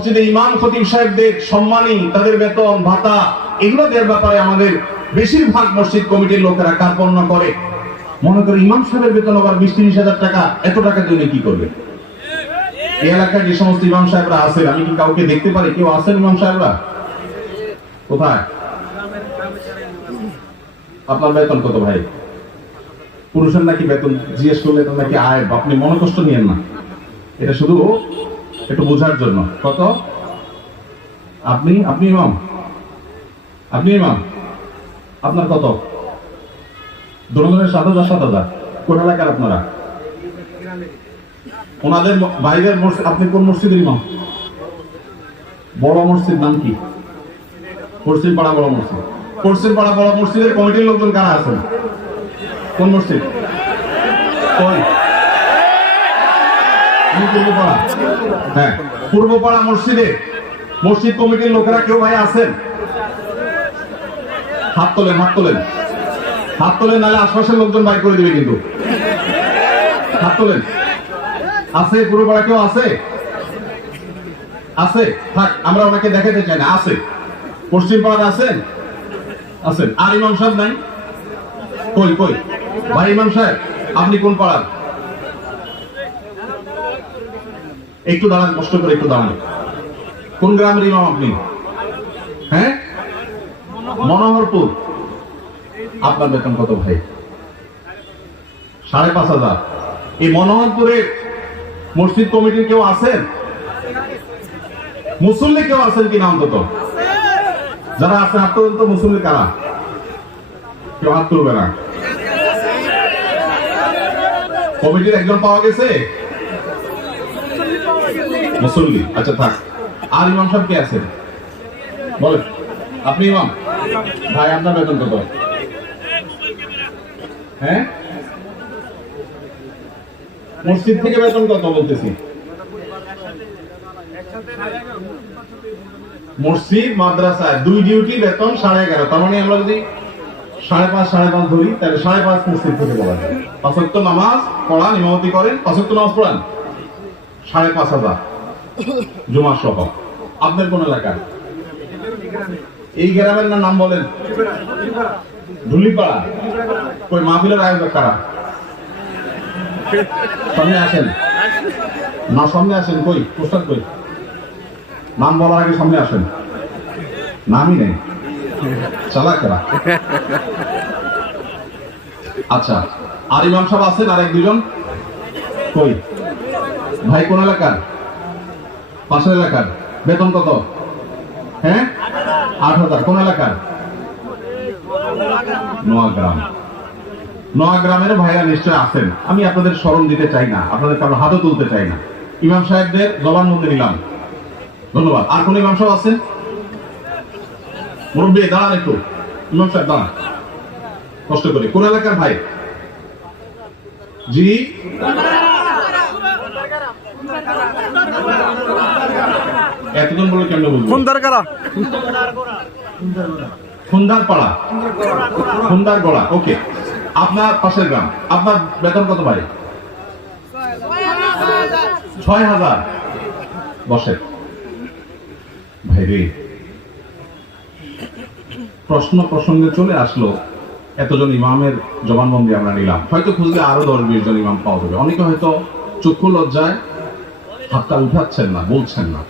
মসজিদে ইমাম খতিব সাহেবদের সম্মানী, তাদের বেতন ভাতা এগুলো দেওয়ার ব্যাপারে আমাদের বেশিরভাগ মসজিদ কমিটির লোকেরা কার্পণ্য করে। মনে করে ইমাম সাহেবের বেতন আবার 20-30 হাজার টাকা, এত টাকা দিয়ে কি করবে? এই এলাকায় যে সমস্ত ইমাম সাহেবরা আছেন, আমি কি কাউকে দেখতে পারি কেউ আছেন ইমাম সাহেবরা? কোথায়? আপনার বেতন কত ভাই? পুরুষের নাকি বেতন জিজ্ঞেস করলে তো নাকি আয়, আপনি মনে কষ্ট নিয়েন না, এটা শুধু একটু বোঝার জন্য। কত? আপনি ইমাম, আপনি ইমাম, আপনার কত? দুজনের 7,000 7,000। কোন এলাকার আপনারা? ওনাদের বাইরের মসজিদ। আপনি কোন মসজিদের ইমাম? বড় মসজিদ নাম কি? পশ্চিম পাড়া বড় মসজিদ। পশ্চিম পাড়া বড় মসজিদের কমিটির লোকজন কারা আছেন? কোন মসজিদ? পূর্বপাড়া। হ্যাঁ, পূর্বপাড়া মসজিদে মসজিদ কমিটির লোকেরা কেউ ভাই আছেন? হাত তোলেন, হাত তোলেন, হাত তোলেন, নাহলে আশপাশের লোকজন বাইর করে দিবে কিন্তু। হাত তোলেন। আছে পূর্বপাড়া কেউ আছে? আছে? থাক, আমরা ওনাকে দেখাতে চাই না। আছে? পশ্চিম পাড়া আছেন? আছেন। আর ইমাম সাহেব নাই? কই কই ভাই ইমাম সাহেব, আপনি কোন পাড়ার? একটু দাঁড়ান, কষ্ট করে একটু দাঁড়ান। কোন গ্রামের ইমাম আপনি? হ্যাঁ, মনোহরপুর। আপনার বেতন কত ভাই? 5,500। এই মনোহরপুরের মসজিদ কমিটির কেউ আছেন? মুসল্লি কেউ আছেন কিনা অন্তত? যারা আছেন হাত তুলুন তো। মুসল্লি কারা? কেউ হাত তুলবে না। কমিটির একজন পাওয়া গেছে? মুসল্লি, আচ্ছা থাক। আর ইমাম সাহেব কে আছেন বলেন? আপনি ইমাম ভাই, আপনার বেতন কত? হ্যাঁ, মসজিদ থেকে বেতন কত বলতেছি? মসজিদ মাদ্রাসায় 2 ডিউটি বেতন 11.5। তার মানে আমরা যদি 5.5 ধরি, তাহলে 5.5 মসজিদ থেকে বলা যায়। 5 ওয়াক্ত নামাজ পড়ান, ইমামতি করেন, 5 ওয়াক্ত নামাজ পড়ান, 5,500 জুমা সহ। আপনার কোন এলাকা? এই গ্রামের নাম বলেন? ধুলিপাড়া। কই মাহফিলের আয়োজক কারা? সামনে আসেন না, সামনে আসেন। কই পোস্টার কই? নাম বলার আগে সামনে আসেন। নামই নেই, চালাকেরা। আচ্ছা, আর ইমাম সাহেব আছেন আর 1-2 জন? কই ভাই, কোন এলাকার? পাশের এলাকার। বেতন কত? হ্যাঁ, 8,000। কোন এলাকার? নোয়াগ্রাম। নোয়াগ্রামের ভাইরা নিশ্চয় আছেন। আমি আপনাদের স্মরণ দিতে চাই না, আপনাদের কারো হাতও তুলতে চাই না। ইমাম সাহেবদের জবানবন্দি নিলাম, ধন্যবাদ। আর কোন ইমাম সাহেব আছেন? মুরব্বী দাঁড়ান একটু। ইমাম সাহেব দাঁড়ান, কষ্ট করে। কোন এলাকার ভাই? জি, এতজন বলে কেমন বলবো? খুন্দার পাড়া, খুন্দার গোড়া। ওকে, আপনার পাশের গ্রাম। আপনার বেতন কত ভাই? 6,000। বসে ভাই রে, প্রশ্ন প্রসঙ্গে চলে আসলো। এতজন ইমামের জবানবন্দি আমরা নিলাম, হয়তো খুঁজলে আরো 10-20 জন ইমাম পাওয়া যাবে। অনেকে হয়তো চক্ষু লজ্জায় হাতটা উঠাচ্ছেন না, বলছেন না।